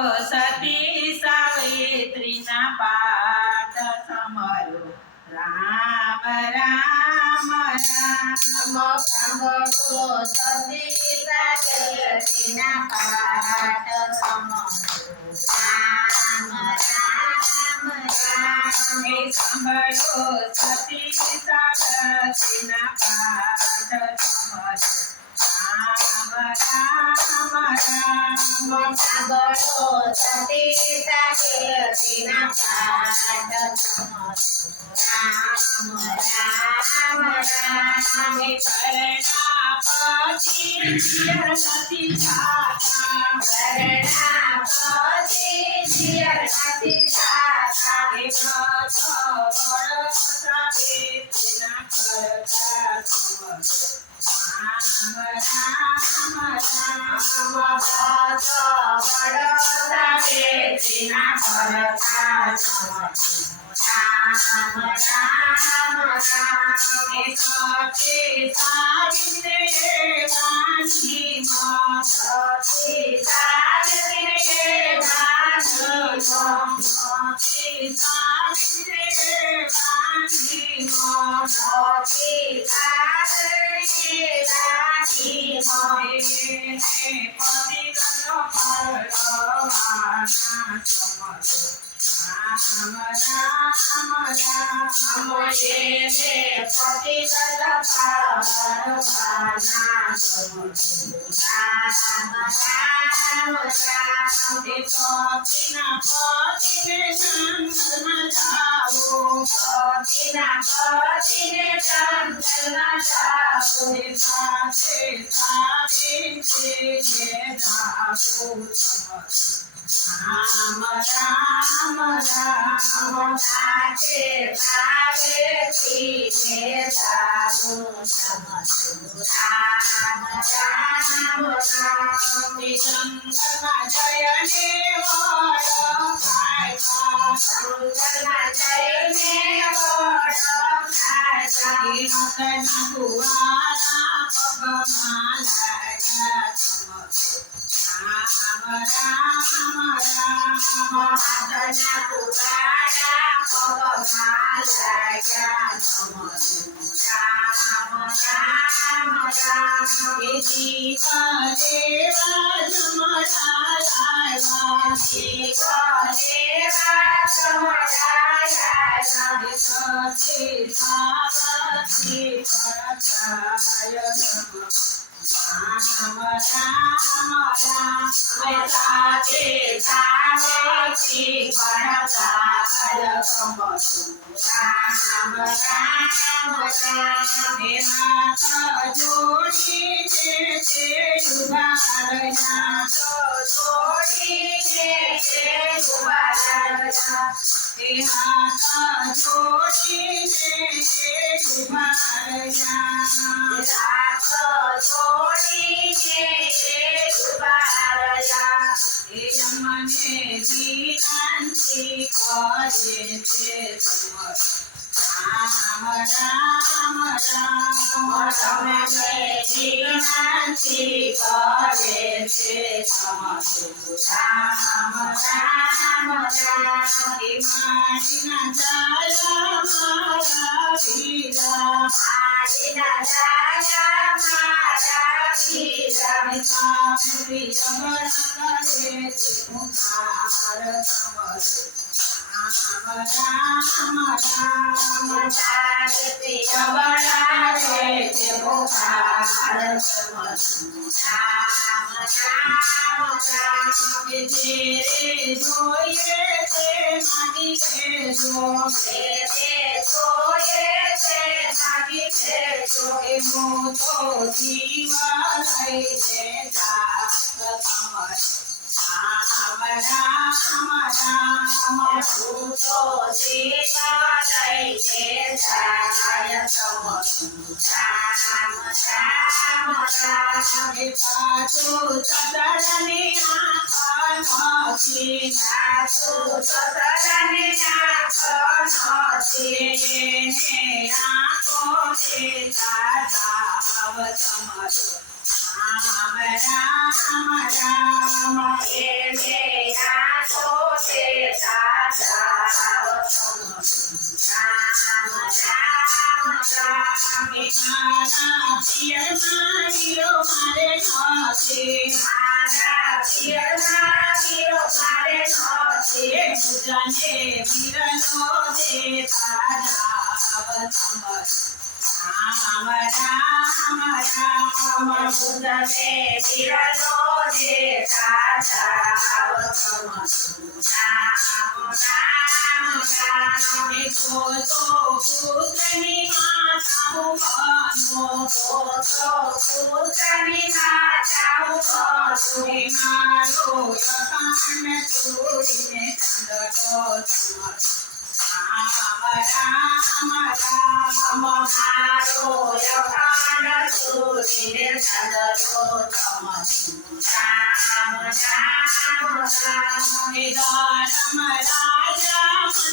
સતી સાવિત્રીના પાઠ સમરો રામ રામ રામ સાંભળો સતી સાવિત્રીના પાઠ સમરો રામ રામ રામ સાંભળો સતી સાવિત્રીના પાઠ સમરો રામ રામ રામ સાંભળો સતી સાવિત્રીના પાઠ સમરો રામ રામ રામ કરણાપતિ પિયર નથી જાતા કરણાપતિ પિયર નથી જાતા સાવિત્રીના કરતા રામ રામ રામ ભગત વડો સાવિત્રીના કરતા રામ રામ રામ સતી સાવિત્રી વાંચી સતી સાવિત્રી વાંચી સતી સાવિત્રી વાંચી સતી સાવિત્રી વાંચી પતિગનો પરવાના સમજો રામ રામ રામ પતિગત પરવાના સમજો રામ રામ રામ સતીના પતિને જંગલમાં જાઓ સતીના પતિને જંગલમાં જાઓ સાથે સાવિત્રીને જાઓ રામ રામ રામ સાથે સાવિત્રીને જાઓ સમજો રામ રામ રામ જંગલમાં જયને વડ ખાયતા જંગલમાં જઈને વડ ખાતા મતના કુવાના પગમાં લાગ્યા રામ રામ રામ હાથના કુવાડા પગમાં લાગ્યા રામ રામ રામ જીવ દેવા જમરાયા જીવ દેવા જમરાયા સતી સાવતી પરચાય રામ રામ રામ સાથે સાવતી પરચાય સમજો રામ રામ રામ હાથ જોડીને તે ઉભાર્યા જોડીને તે ઉભાર્યા હાથ જોડીને તે ઉભાર્યા હાથ જોડીને તે ઉભાર્યા મને વિનંતી કરે છે રામ રામ રામ તમને વિનંતી કરે છે સમજો રામ રામ રામ મારીના જાય મારા વીરા મારીના જાય મારા વીરા સામરી જમણા કરે છે પુકાર સમજો રામ રામ રામ સાવિત્રી જમણારે તે પુકાર સમજો રામ રામ રામ તેરે જોઈએ તે મારી કેજો તે જોઈએ છે મારી છે એ મોતો જીવા લઈને જાત સમજ રામ રામ રામ ભૂતો જીવા લઈને જાય સમજો રામ રામ રામ સાચું સદરની આંખ નથી સાસુ સસરાની આંખો નથી એને આંખો છે તારા સમજો રામ રામ રામ એને વિરલો દેતા જાવ સમર રામ રામ રામ બુદ્ધને વિરલો દેતા જાવ સમસુ રામ રામ રામ તો પુત્રની માતા બનો તો પુત્રની માતા બનો મારો યકાન છોડીને ચંદ્રો સમર રામ રામ રામ મારો યકાન છોડીને ચંદ્રો સમસુ રામ રામ રામ ધર્મ રાજા મન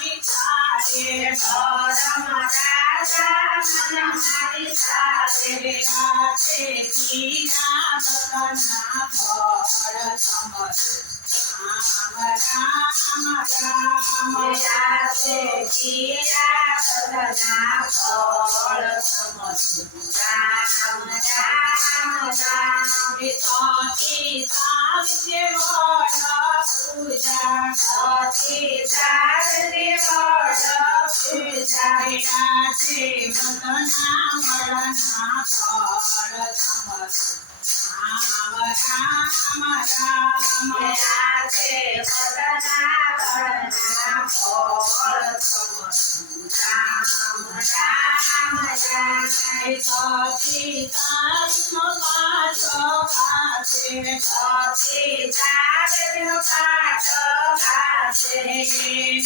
વિચારે ધર્મ રાજા મન મારી સાથે રાતે પીરા સતના ફળ સમર રામ રામ રાતે કીરા સદના ફળ સમસુ રામ રામ રામ સતી સાવિત્રી પૂજા સતી સાવિત્રી પૂજા રાતે મતના મળના ફળ સમર રામ રામ રાતે પદના ફળના ફળ સમસુ રામ રામ રામ સતી સાવિત્રી પાછો ખાતે સતી સાવિત્રી પાછો ખાતે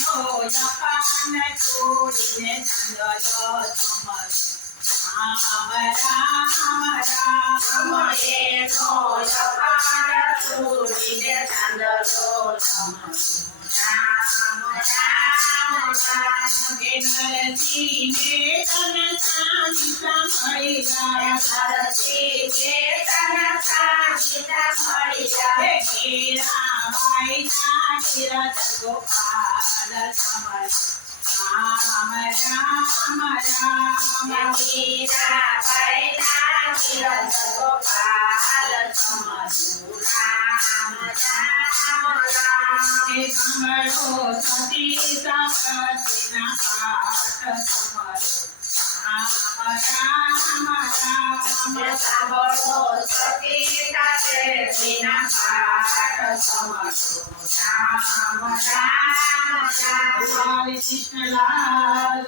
નો યકાન છોડીને ચંદ્ર સમર રામ રામ રામ એનો યકાન છોડીને ચંદ્રો સમસુ રામ રામ રામ નરસિંહે તન સાંતા મળી ગયા ધરતી ચેતન સાંગીતા મળી જાય મીરાબાઈ ના તીરથ ગોપાલ સમર રામ રામ રામ મીરાબાઈ ના તીરથ ગોપાલ સમસુ રામ રામ રામ સાંભળો સતી સાવતીના પાઠ સમર રામ રામ રામ સાંભળો સતી સાવિત્રીના પાઠ સમસુ રામ રામ રામ કૃષ્ણલાલ